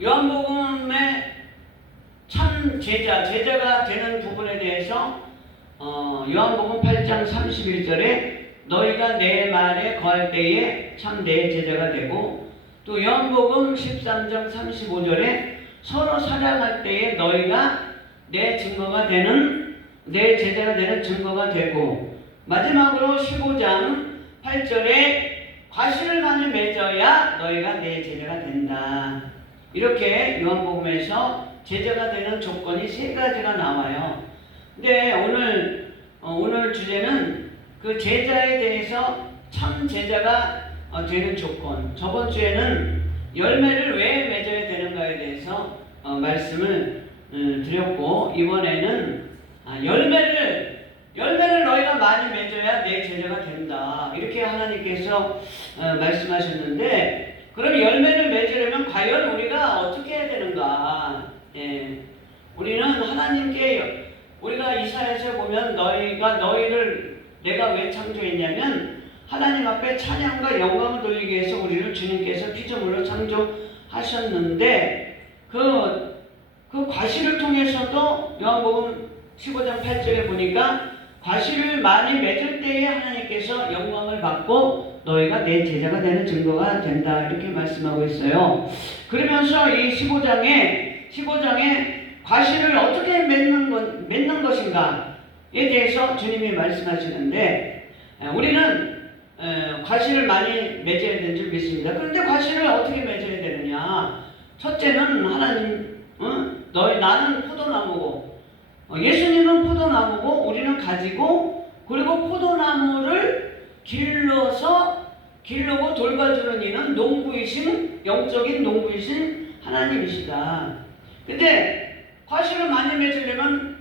요한복음의 참 제자가 되는 부분에 대해서 요한복음 8장 31절에 너희가 내 말에 거할 때에 참 내 제자가 되고, 또 요한복음 13장 35절에 서로 사랑할 때에 너희가 내 증거가 되는, 내 제자가 되는 증거가 되고, 마지막으로 15장 8절에 과실을 많이 맺어야 너희가 내 제자가 된다. 이렇게 요한복음에서 제자가 되는 조건이 3가지가 나와요. 근데 오늘 주제는 그 제자에 대해서 참 제자가 되는 조건. 저번 주에는 열매를 왜 맺어야 되는가에 대해서 말씀을 드렸고, 이번에는 열매를 너희가 많이 맺어야 내 제자가 된다. 이렇게 하나님께서 말씀하셨는데, 그럼 열매를 맺으려면 과연 우리가 어떻게 해야 되는가? 우리는 하나님께, 우리가 이사야서에 보면 너희를 내가 왜 창조했냐면 하나님 앞에 찬양과 영광을 돌리기 위해서 우리를 주님께서 피조물로 창조하셨는데, 그 과실을 통해서도 요한복음 15장 8절에 보니까 과실을 많이 맺을 때에 하나님께서 영광을 받고 너희가 내 제자가 되는 증거가 된다. 이렇게 말씀하고 있어요. 그러면서 이 15장에 과실을 어떻게 맺는 것인가에 대해서 주님이 말씀하시는데, 우리는 과실을 많이 맺어야 되는 줄 믿습니다. 그런데 과실을 어떻게 맺어야 되느냐? 첫째는 하나님, 나는 포도나무고, 예수님은 포도나무고, 우리는 가지고, 그리고 포도나무를 기르고 돌봐주는 이는 영적인 농부이신 하나님이시다. 근데 과실을 많이 맺으려면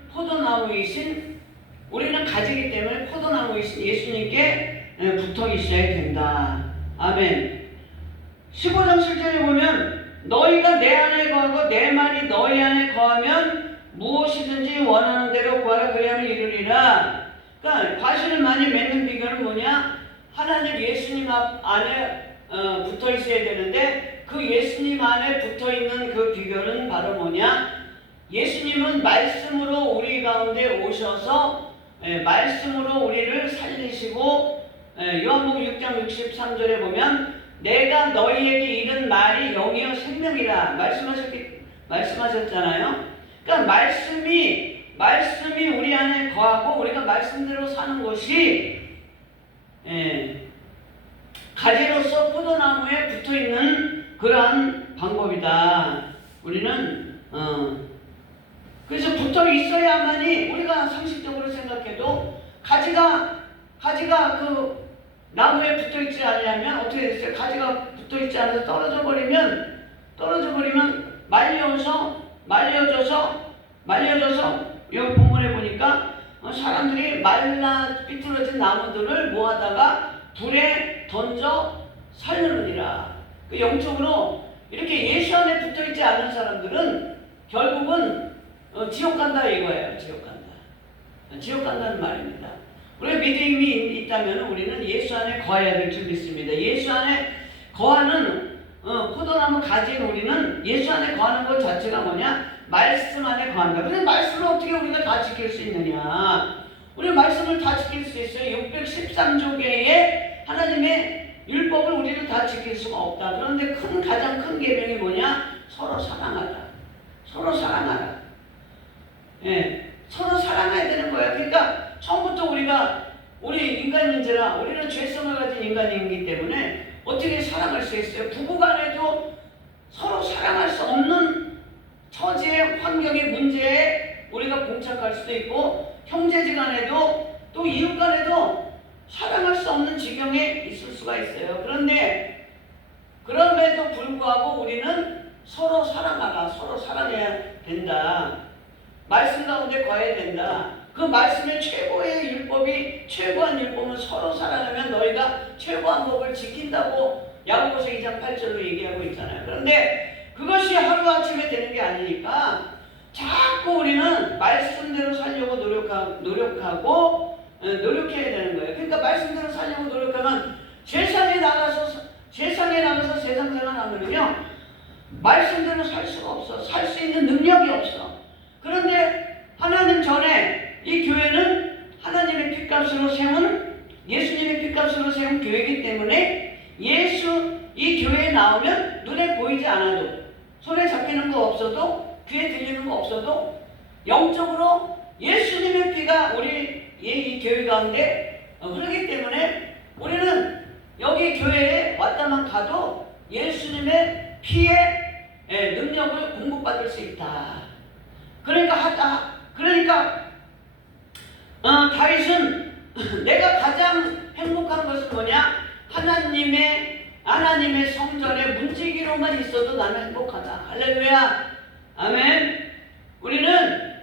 우리는 가지기 때문에 포도나무이신 예수님께 붙어 있어야 된다. 아멘. 15장 7절에 보면 너희가 내 안에 거하고 내 말이 너희 안에 거하면 무엇이든지 원하는 대로 구하라 그리하면 이루리라. 그러니까 과실을 많이 맺는 비결은 뭐냐? 하나님 예수님 안에 붙어 있어야 되는데, 그 예수님 안에 붙어 있는 그 비결은 바로 뭐냐? 예수님은 말씀으로 우리 가운데 오셔서 말씀으로 우리를 살리시고, 요한복음 6장 63절에 보면 내가 너희에게 이른 말이 영이요 생명이라 말씀하셨잖아요. 그러니까 말씀이 우리 안에 거하고 우리가 말씀대로 사는 것이 가지로서 포도나무에 붙어있는 그러한 방법이다. 우리는 그래서 붙어 있어야만이, 우리가 상식적으로 생각해도 가지가 그 나무에 붙어 있지 않으면 어떻게 됐어요? 가지가 붙어 있지 않아서 떨어져 버리면 말려져서 여기 본문에 보니까 사람들이 말라 삐뚤어진 나무들을 모아다가 불에 던져 살려느니라. 그 영적으로 이렇게 예수 안에 붙어 있지 않은 사람들은 결국은 지옥 간다 이거예요. 지옥 간다는 말입니다. 우리가 믿음이 있다면 우리는 예수 안에 거해야 될 줄 믿습니다. 예수 안에 거하는 포도나무 가지인 우리는 예수 안에 거하는 것 자체가 뭐냐? 말씀 안에 거한다. 그런데 말씀을 어떻게 우리가 다 지킬 수 있느냐? 우리 말씀을 다 지킬 수 있어요. 613조개의 하나님의 율법을 우리는 다 지킬 수가 없다. 그런데 가장 큰 계명이 뭐냐? 서로 사랑하라. 서로 사랑하라. 서로 사랑해야 되는 거야. 그러니까 처음부터 우리 인간인지라 우리는 죄성을 가진 인간이기 때문에 어떻게 사랑할 수 있어요? 부부간에도 서로 사랑할 수 없는 처지의 환경의 문제에 우리가 봉착할 수도 있고, 형제지간에도 또 이웃간에도 사랑할 수 없는 지경에 있을 수가 있어요. 그럼에도 불구하고 우리는 서로 사랑하라, 서로 사랑해야 된다. 말씀 가운데 거해야 된다. 그 말씀의 최고한 율법은 서로 사랑하면 너희가 최고한 법을 지킨다고 야고보서 2장 8절로 얘기하고 있잖아요. 그런데 그것이 하루아침에 되는 게 아니니까 자꾸 우리는 말씀대로 살려고 노력해야 되는 거예요. 그러니까 말씀대로 살려고 노력하면 세상에 나가서 세상에 나가서 세상 생활하면요 말씀대로 살 수가 없어. 살 수 있는 능력이 없어. 그런데 하나님 전에 이 교회는 하나님의 핏값으로 세운, 예수님의 핏값으로 세운 교회이기 때문에 이 교회에 나오면 눈에 보이지 않아도, 손에 잡히는 거 없어도, 귀에 들리는 거 없어도 영적으로 예수님의 피가 우리 이 교회 가운데 흐르기 때문에 우리는 여기 교회에 왔다만 가도 예수님의 피의 능력을 공급받을 수 있다. 그러니까 다윗은 내가 가장 행복한 것은 뭐냐? 하나님의 성전에 문지기로만 있어도 나는 행복하다. 할렐루야. 아멘. 우리는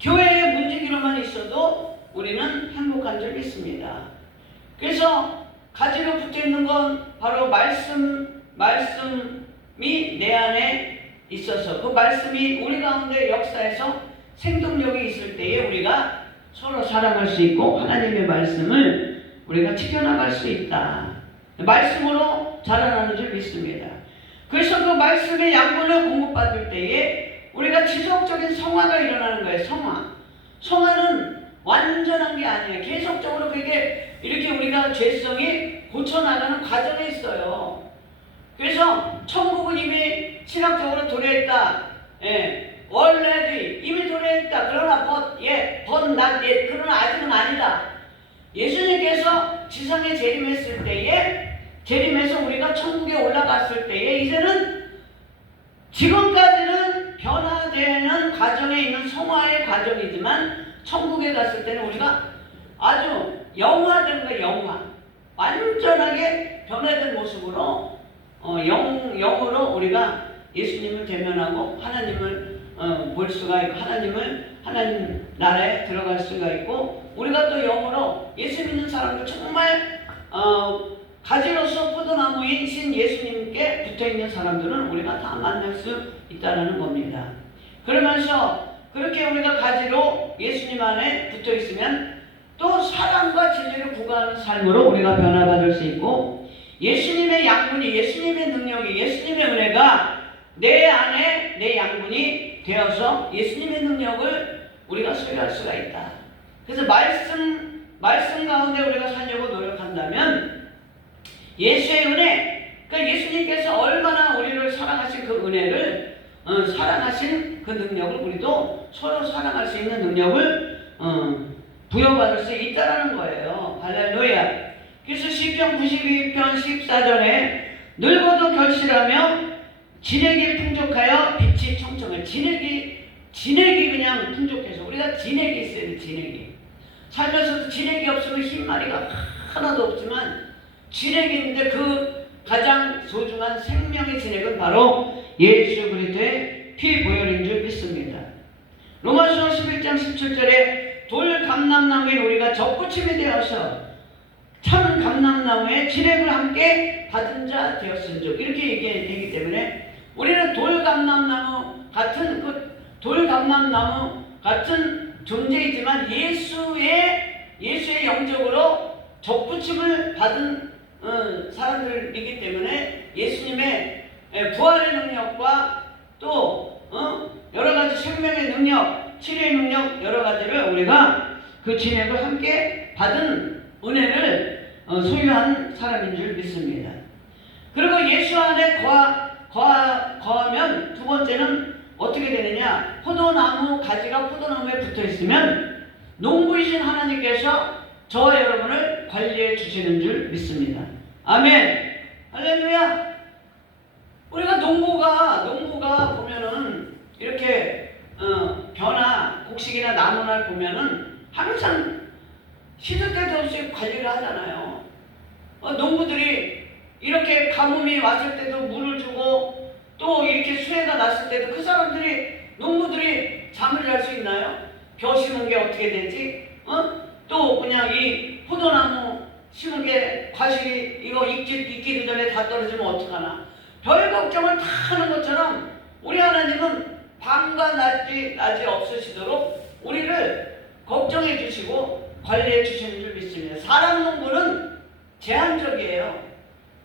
교회에 문지기로만 있어도 우리는 행복한 줄 믿습니다. 그래서 가지로 붙어있는 건 바로 말씀이 내 안에 있어서 그 말씀이 우리 가운데 역사에서 생동력이 있을 때에 우리가 서로 사랑할 수 있고 하나님의 말씀을 우리가 지켜나갈 수 있다. 말씀으로 자라나는 줄 믿습니다. 그래서 그 말씀의 양분을 공급받을 때에 우리가 지속적인 성화가 일어나는 거예요. 성화는 완전한 게 아니에요. 계속적으로 그게 이렇게 우리가 죄성이 고쳐나가는 과정에 있어요. 그래서 천국은 이미 신학적으로 도래했다. 원래도 이미 도래했다. 그러나 그러나 아직은 아니다. 예수님께서 지상에 재림해서 우리가 천국에 올라갔을 때에 이제는 지금까지는 변화되는 과정에 있는 성화의 과정이지만 천국에 갔을 때는 우리가 아주 영화되는 거예요. 영화. 완전하게 변화된 모습으로 영으로 우리가 예수님을 대면하고 하나님을 볼 수가 있고 하나님 나라에 들어갈 수가 있고 우리가 또 영으로 예수 믿는 사람들 정말 가지로서 포도나무이신 예수님께 붙어있는 사람들은 우리가 다 만날 수 있다는 겁니다. 그러면서 그렇게 우리가 가지로 예수님 안에 붙어있으면 또 사랑과 진리를 구가하는 삶으로 우리가 변화받을 수 있고 예수님의 양분이, 예수님의 능력이, 예수님의 은혜가 내 안에 내 양분이 되어서 예수님의 능력을 우리가 소유할 수가 있다. 그래서 말씀 가운데 우리가 살려고 노력한다면 예수의 은혜, 그러니까 예수님께서 얼마나 우리를 사랑하신 그 은혜를 사랑하신 그 능력을 우리도 서로 사랑할 수 있는 능력을 부여받을 수 있다는 거예요. 할렐루야. 그래서 시편 92편 14절에 늙어도 결실하며 진액이 풍족하여 빛이 청청해. 진액이 그냥 풍족해서 우리가 진액이 있어야 돼. 진액이 살면서도 진액이 없으면 흰마리가 하나도 없지만 진액이 있는데 그 가장 소중한 생명의 진액은 바로 예수 그리스도의 피 보혈인 줄 믿습니다. 로마서 11장 17절에 돌 감람나무인 우리가 젖붙임이 되어서 참 감람나무의 진액을 함께 받은 자 되었은즉 이렇게 얘기되기 때문에 우리는 돌 감람나무 같은 존재이지만 예수의 영적으로 젖붙임을 받은 사람들이기 때문에 예수님의 부활의 능력과 또 여러 가지 생명의 능력, 치료의 능력 여러 가지를 우리가 그 진액을 함께 받은 은혜를 소유한 사람인 줄 믿습니다. 그리고 예수 안에 거하면 두 번째는 어떻게 되느냐? 포도나무 가지가 포도나무에 붙어 있으면 농부이신 하나님께서 저와 여러분을 관리해 주시는 줄 믿습니다. 아멘. 할렐루야. 우리가 농부가 보면은 이렇게 곡식이나 나무날 보면은 항상 시도 때도 없이 관리를 하잖아요. 농부들이 이렇게 가뭄이 왔을 때도 물을 주고 또 이렇게 수해가 났을 때도 농부들이 잠을 잘 수 있나요? 벼 심은 게 어떻게 되지? 또 그냥 이 포도나무 심은 게 과실이 이거 익기도 전에 다 떨어지면 어떡하나? 별 걱정을 다 하는 것처럼 우리 하나님은 밤과 낮이 없으시도록 우리를 걱정해 주시고 관리해 주시는 줄 믿습니다. 사람 농부는 제한적이에요.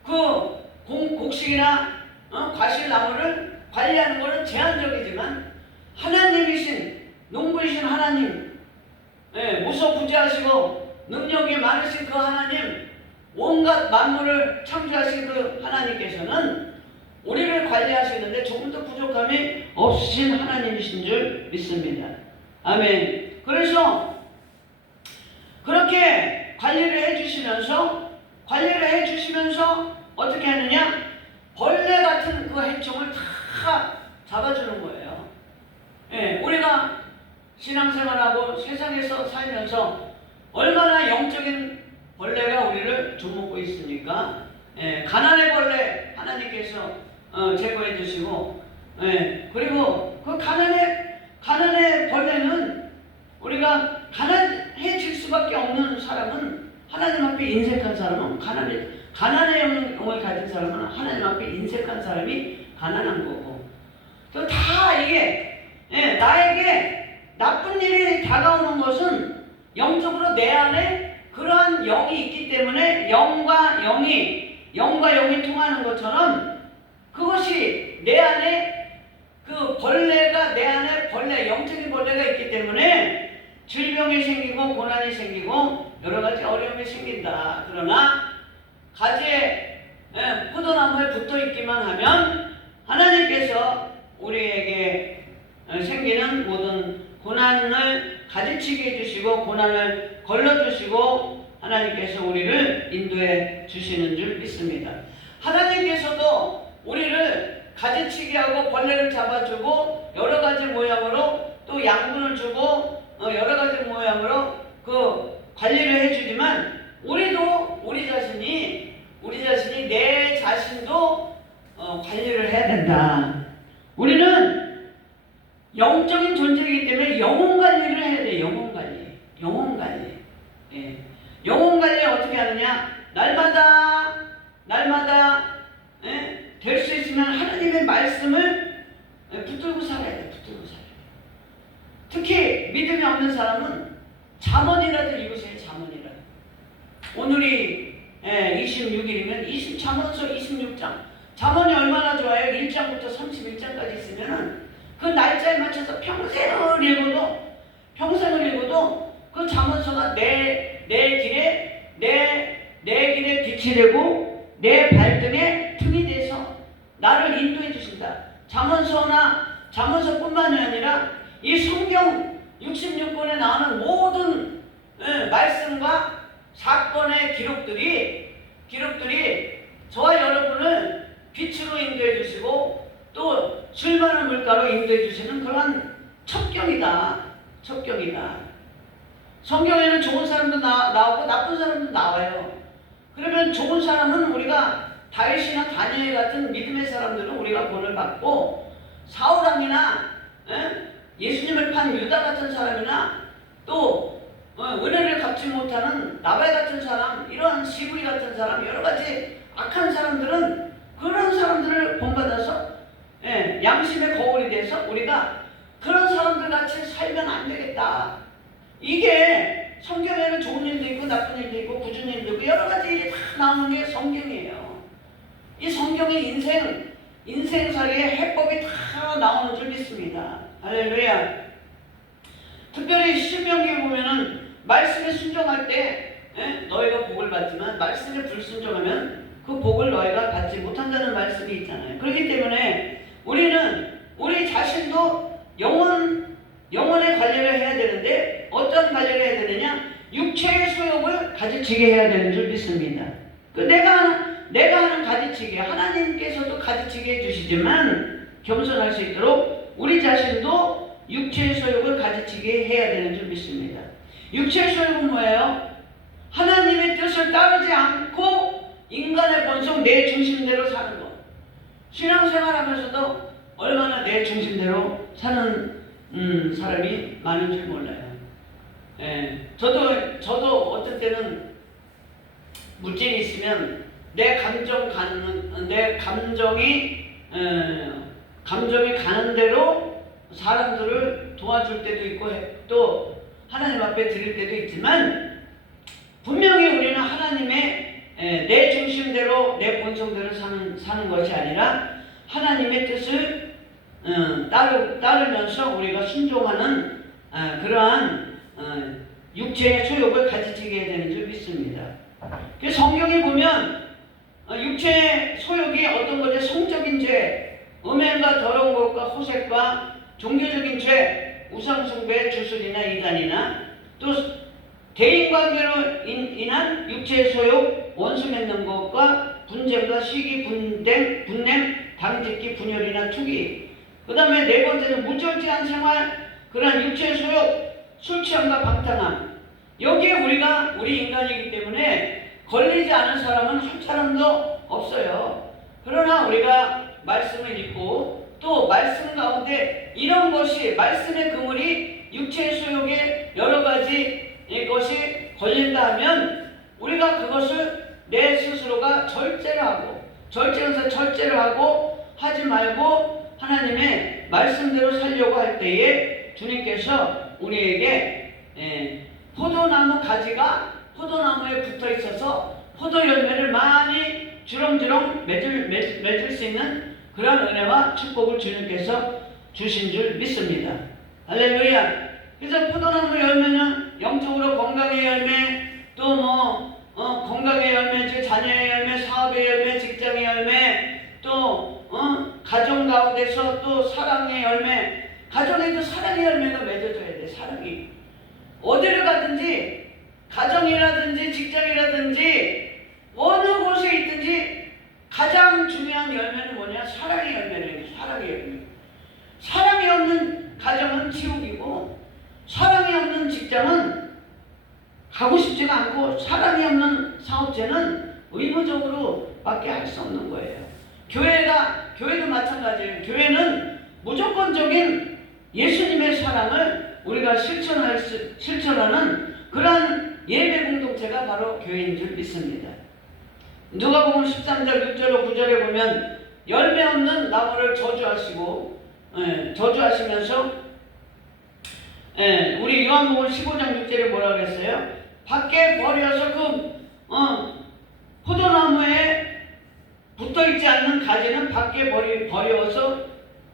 곡식이나 과실나무를 관리하는 것은 제한적이지만 하나님이신 농부이신 하나님, 무소부지하시고 능력이 많으신 그 하나님, 온갖 만물을 창조하신 그 하나님께서는 우리를 관리하시는데 조금 더 부족함이 없으신 하나님이신 줄 믿습니다. 아멘. 그래서 그렇게 관리를 해주시면서 어떻게 하느냐? 벌레 같은 그 해충을 다 잡아주는 거예요. 우리가 신앙생활하고 세상에서 살면서 얼마나 영적인 벌레가 우리를 좀먹고 있습니까? 가난의 벌레 하나님께서 제거해 주시고, 그리고 그 가난의 벌레는 우리가 가난해질 수밖에 없는 사람은, 하나님 앞에 인색한 사람은 가난의 영을 가진 사람은 하나님 앞에 인색한 사람이 가난한 거고, 또 다 이게 나에게 나쁜 일이 다가오는 것은 영적으로 내 안에 그러한 영이 있기 때문에 영과 영이 통하는 것처럼 그것이 내 안에 그 벌레가 내 안에 영적인 벌레가 있기 때문에 질병이 생기고 고난이 생기고 여러 가지 어려움이 생긴다. 그러나 가지에 포도나무에 붙어 있기만 하면 하나님께서 우리에게 생기는 모든 고난을 가지치게 해주시고 고난을 걸러주시고 하나님께서 우리를 인도해 주시는 줄 믿습니다. 하나님께서도 우리를 가지치게 하고 벌레를 잡아주고 여러 가지 모양으로 또 양분을 주고 여러 가지 모양으로 그 관리를 해주지만 우리 자신이 내 자신도 관리를 해야 된다. 우리는 영적인 존재이기 때문에 영혼 관리를 해야 돼. 영혼 관리. 영혼 관리 어떻게 하느냐? 날마다 될 수 있으면 하나님의 말씀을 붙들고 살아야 돼. 특히 믿음이 없는 사람은 잠언이라도 읽으세요. 잠언이라도. 오늘이 26일이면 잠언서 26장. 잠언이 얼마나 좋아요? 1장부터 31장까지 있으면은 그 날짜에 맞춰서 평생을 읽어도 그 잠언서가 내 길에 빛이 되고 내 발등에 등이 돼서 나를 인도해 주신다. 잠언서뿐만이 아니라 이 성경 66권에 나오는 모든 말씀과 사건의 기록들이 저와 여러분을 빛으로 인도해 주시고 또 술만한 물가로 인도해 주시는 그런 첩경이다. 성경에는 좋은 사람도 나오고 나쁜 사람도 나와요. 그러면 좋은 사람은 우리가 다윗이나 다니엘 같은 믿음의 사람들은 우리가 본을 받고, 사울왕이나 예수님을 판 유다 같은 사람이나 또 은혜를 갚지 못하는 나발 같은 사람, 이런 시부리 같은 사람, 여러 가지 악한 사람들은 그런 사람들을 본받아서 양심의 거울이 돼서 우리가 그런 사람들 같이 살면 안 되겠다. 이게 성경에는 좋은 일도 있고 나쁜 일도 있고 굳은 일도 있고 여러 가지 일이 다 나오는 게 성경이에요. 이 성경의 인생살이의 해법이 다 나오는 줄 믿습니다. 할렐루야. 특별히 신명기에 보면은 말씀에 순종할 때 너희가 복을 받지만 말씀에 불순종하면 그 복을 너희가 받지 못한다는 말씀이 있잖아요. 그렇기 때문에 우리는 우리 자신도 영혼의 관리를 해야 되는데 어떤 관리를 해야 되느냐? 육체의 소욕을 가지치게 해야 되는 줄 믿습니다. 내가 하는 가지치기, 하나님께서도 가지치게 해주시지만 겸손할 수 있도록 우리 자신도 육체의 소욕을 가지치게 해야 되는 줄 믿습니다. 육체의 소욕은 뭐예요? 하나님의 뜻을 따르지 않고 인간의 본성 내 중심대로 사는 것. 신앙생활하면서도 얼마나 내 중심대로 사는 사람이 많은 줄 몰라요. 저도 어떤 때는 물질이 있으면 내 감정이 가는 대로 사람들을 도와줄 때도 있고 또 하나님 앞에 드릴 때도 있지만 분명히 우리는 하나님의 내 중심대로 내 본성대로 사는 것이 아니라 하나님의 뜻을 따르면서 우리가 순종하는 그러한 육체의 소욕을 가지치게 되는 줄 믿습니다. 성경에 보면 육체의 소욕이 어떤 것이 성적인 죄, 음행과 더러운 것과 호색과 종교적인 죄, 우상숭배, 주술이나 이단이나 또 대인관계로 인한 육체의 소욕, 원수 맺는 것과 분쟁과 시기, 분냄, 당짓기, 분열이나 투기. 그 다음에 네 번째는 무절제한 생활, 그러한 육체의 소욕, 술 취함과 방탕함. 여기에 우리 인간이기 때문에 걸리지 않은 사람은 한 사람도 없어요. 그러나 우리가 말씀을 읽고 또 말씀 가운데 이런 것이 말씀의 그물이 육체의 소욕에 여러 가지 것이 걸린다 하면 우리가 그것을 내 스스로가 절제를 하고 하지 말고 하나님의 말씀대로 살려고 할 때에 주님께서 우리에게 포도나무 가지가 포도나무에 붙어 있어서 포도 열매를 많이 주렁주렁 맺을 수 있는 그런 은혜와 축복을 주님께서 주신 줄 믿습니다. 할렐루야. 그래서 포도나무 열매는 영적으로 건강의 열매, 또 건강의 열매, 자녀의 열매, 사업의 열매, 직장의 열매, 또 가정 가운데서 또 사랑의 열매. 가정에도 사랑의 열매가 맺어져야 돼. 사랑이 어디를 가든지 가정이라든지 직장이라든지 어느 곳에 있든지 가장 중요한 열매는 뭐냐? 사랑의 열매를. 사랑의 열매. 사랑이 없는 가정은 지옥이고 사랑이 없는 직장은 가고 싶지가 않고 사랑이 없는 사업체는 의무적으로 밖에 할 수 없는 거예요. 교회도 마찬가지예요. 교회는 무조건적인 예수님의 사랑을 우리가 실천하는 그러한 예배 공동체가 바로 교회인 줄 믿습니다. 누가복음 13장 6절로 9절에 보면 열매 없는 나무를 저주하시면서 우리 요한복음 15장 6절에 뭐라 그랬어요? 밖에 버려서 포도나무에 붙어있지 않는 가지는 밖에 버려서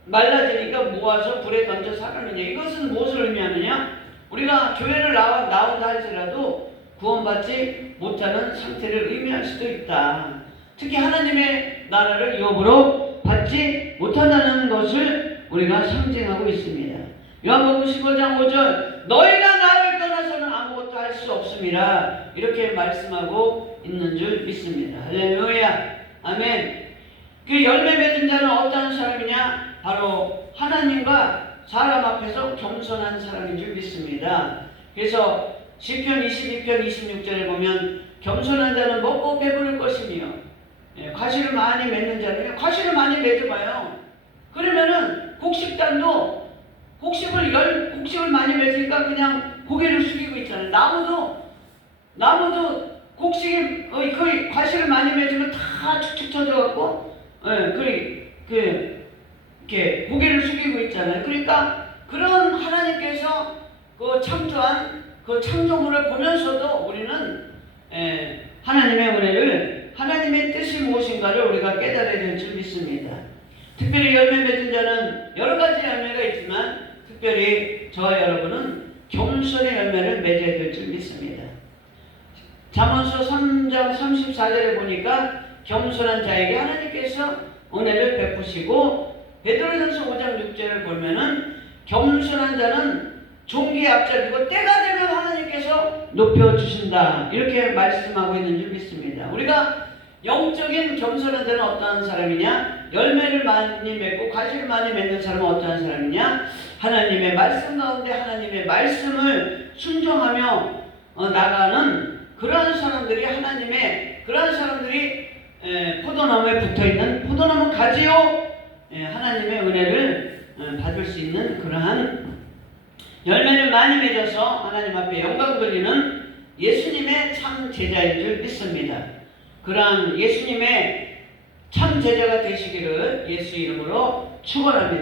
말라지니까 모아서 불에 던져 사르느냐. 이것은 무엇을 의미하느냐? 우리가 교회를 나온다 할지라도 구원받지 못하는 상태를 의미할 수도 있다. 특히 하나님의 나라를 유업으로 받지 못한다는 것을 우리가 상징하고 있습니다. 요한복음 15장 5절 너희가 나를 떠나서는 아무것도 할 수 없음이라 이렇게 말씀하고 있는 줄 믿습니다. 할렐루야. 아멘. 그 열매 맺은 자는 어떤 사람이냐? 바로 하나님과 사람 앞에서 겸손한 사람인 줄 믿습니다. 그래서 시편 22편 26절에 보면 겸손한 자는 먹고 배부를 것이며 과실을 많이 맺는 자는 과실을 많이 맺어봐요. 그러면은 곡식단도 곡식을 많이 맺으니까 그냥 고개를 숙이고 있잖아요. 나무도 곡식이 거의 과실을 많이 맺으면 다 축축 처져갖고 이렇게 고개를 숙이고 있잖아요. 그러니까 그런 하나님께서 그 창조한 그 창조물을 보면서도 우리는 하나님의 은혜를 하나님의 뜻이 무엇인가를 우리가 깨달아야 될 줄 믿습니다. 특별히 열매 맺은 자는 여러 가지 열매가 있지만 특별히 저와 여러분은 겸손의 열매를 맺어야 될 줄 믿습니다. 잠언서 3장 34절에 보니까 겸손한 자에게 하나님께서 은혜를 베푸시고 베드로전서 5장 6절을 보면은 겸손한 자는 종기에 앞잡이고 때가 되면 하나님께서 높여주신다 이렇게 말씀하고 있는 줄 믿습니다. 우리가 영적인 겸손한 자는 어떠한 사람이냐? 열매를 많이 맺고 과실을 많이 맺는 사람은 어떠한 사람이냐? 하나님의 말씀 가운데 하나님의 말씀을 순종하며 나가는 그러한 사람들이 그러한 사람들이 포도나무에 붙어있는 포도나무 가지요 하나님의 은혜를 받을 수 있는 그러한 열매를 많이 맺어서 하나님 앞에 영광 돌리는 예수님의 참 제자인 줄 믿습니다. 그러한 예수님의 참 제자가 되시기를 예수 이름으로 축원합니다.